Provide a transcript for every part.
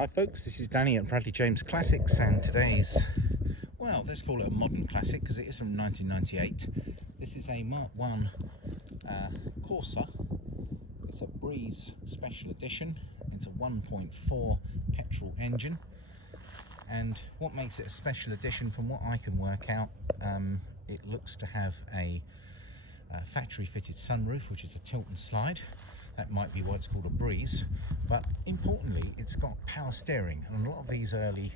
Hi folks, this is Danny at Bradley James Classics, and today's, well, let's call it a modern classic because it is from 1998. This is a Mark 1 Corsa. It's a Breeze Special Edition. It's a 1.4 petrol engine, and what makes it a special edition, from what I can work out, it looks to have a factory fitted sunroof, which is a tilt and slide. That might be why it's called a Breeze, but importantly it's got power steering, and a lot of these early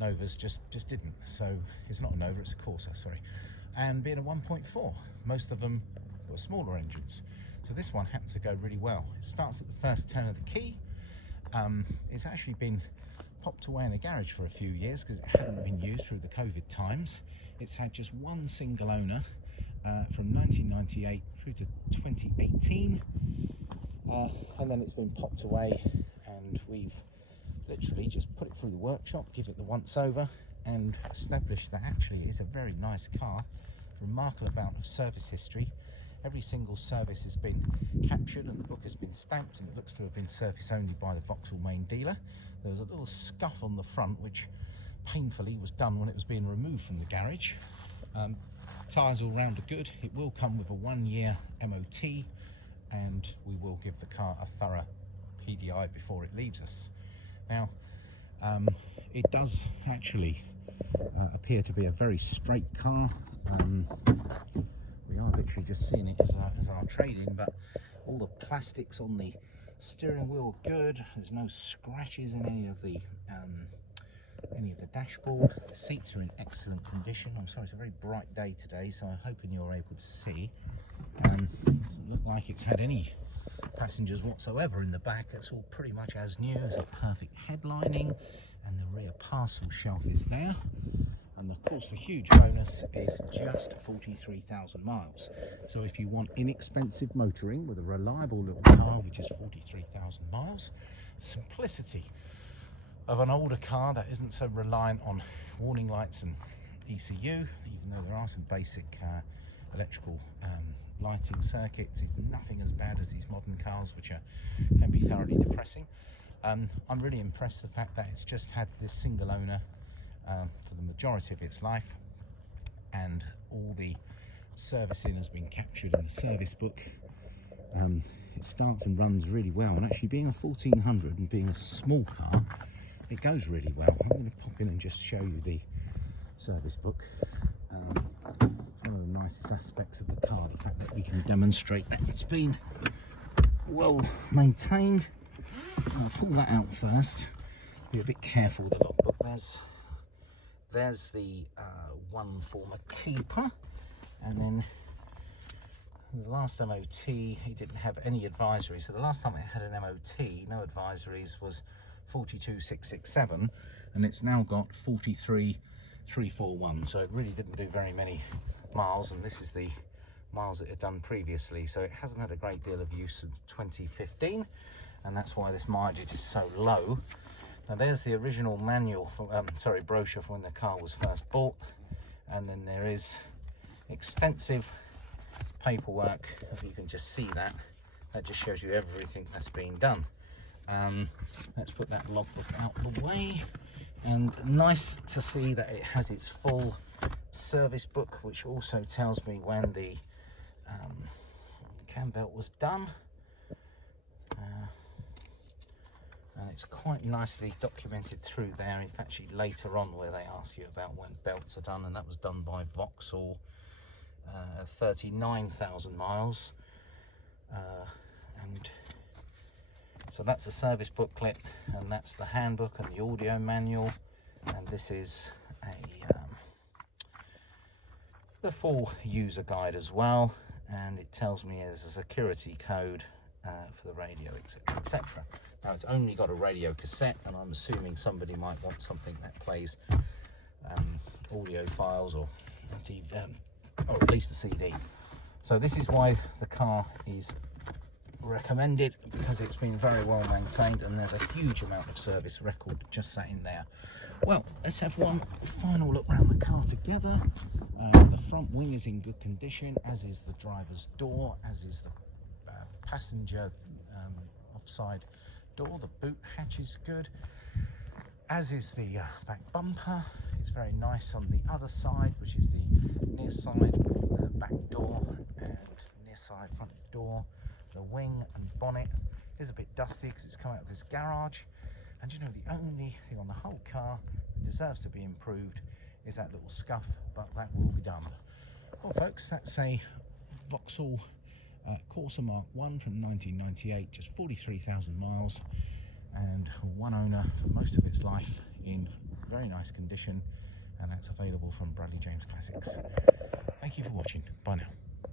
Novas just didn't. So it's not a Nova, it's a Corsa, sorry. And being a 1.4, most of them were smaller engines, so this one happens to go really well. It starts at the first turn of the key. It's actually been popped away in a garage for a few years because it hadn't been used through the COVID times. It's had just one single owner from 1998 through to 2018. And then it's been popped away, and we've literally just put it through the workshop, give it the once over, and established that actually it's a very nice car. Remarkable amount of service history. Every single service has been captured and the book has been stamped, and it looks to have been service only by the Vauxhall main dealer. There was a little scuff on the front which painfully was done when it was being removed from the garage. Tyres all round are good. It will come with a 1-year MOT, and we will give the car a thorough PDI before it leaves us. Now, it does actually appear to be a very straight car. We are literally just seeing it as our trade-in, but all the plastics on the steering wheel are good. There's no scratches in any of the dashboard. The seats are in excellent condition. I'm sorry, it's a very bright day today, so I'm hoping you're able to see. Doesn't look like it's had any passengers whatsoever in the back. It's all pretty much as new. There's a perfect headlining, and the rear parcel shelf is there. And of course the huge bonus is just 43,000 miles. So if you want inexpensive motoring with a reliable little car which is 43,000 miles, simplicity of an older car that isn't so reliant on warning lights and ECU, even though there are some basic electrical lighting circuits, is nothing as bad as these modern cars, which can be thoroughly depressing. I'm really impressed with the fact that it's just had this single owner for the majority of its life, and all the servicing has been captured in the service book. It starts and runs really well, and actually being a 1400 and being a small car, it goes really well. I'm going to pop in and just show you the service book. One of the nicest aspects of the car, the fact that we can demonstrate that it's been well maintained. I'll pull that out first. Be a bit careful with the logbook. There's the one former keeper, and then the last MOT, he didn't have any advisories. So the last time it had an MOT, no advisories, was 42,667, and it's now got 43,341. So it really didn't do very many miles, and this is the miles it had done previously. So it hasn't had a great deal of use since 2015, and that's why this mileage is so low. Now there's the original manual, brochure from when the car was first bought, and then there is extensive paperwork. If you can just see that, that just shows you everything that's been done. Let's put that logbook out the way, and nice to see that it has its full service book, which also tells me when the cam belt was done. And it's quite nicely documented through there. It's actually later on where they ask you about when belts are done, and that was done by Vauxhall, 39,000 miles. And so that's the service booklet, and that's the handbook and the audio manual, and this is the full user guide as well, and it tells me there's a security code for the radio, etc, etc. Now it's only got a radio cassette, and I'm assuming somebody might want something that plays audio files, or at least a CD. So this is why the car is recommended, because it's been very well maintained, and there's a huge amount of service record just sat in there. Well, let's have one final look around the car together. The front wing is in good condition, as is the driver's door, as is the passenger offside door. The boot hatch is good, as is the back bumper. It's very nice on the other side, which is the near side back door and near side front door. The wing and bonnet is a bit dusty because it's come out of this garage. And you know, the only thing on the whole car that deserves to be improved is that little scuff, but that will be done. Well, folks, that's a Vauxhall Corsa Mark 1 from 1998, just 43,000 miles, and one owner for most of its life, in very nice condition, and that's available from Bradley James Classics. Thank you for watching. Bye now.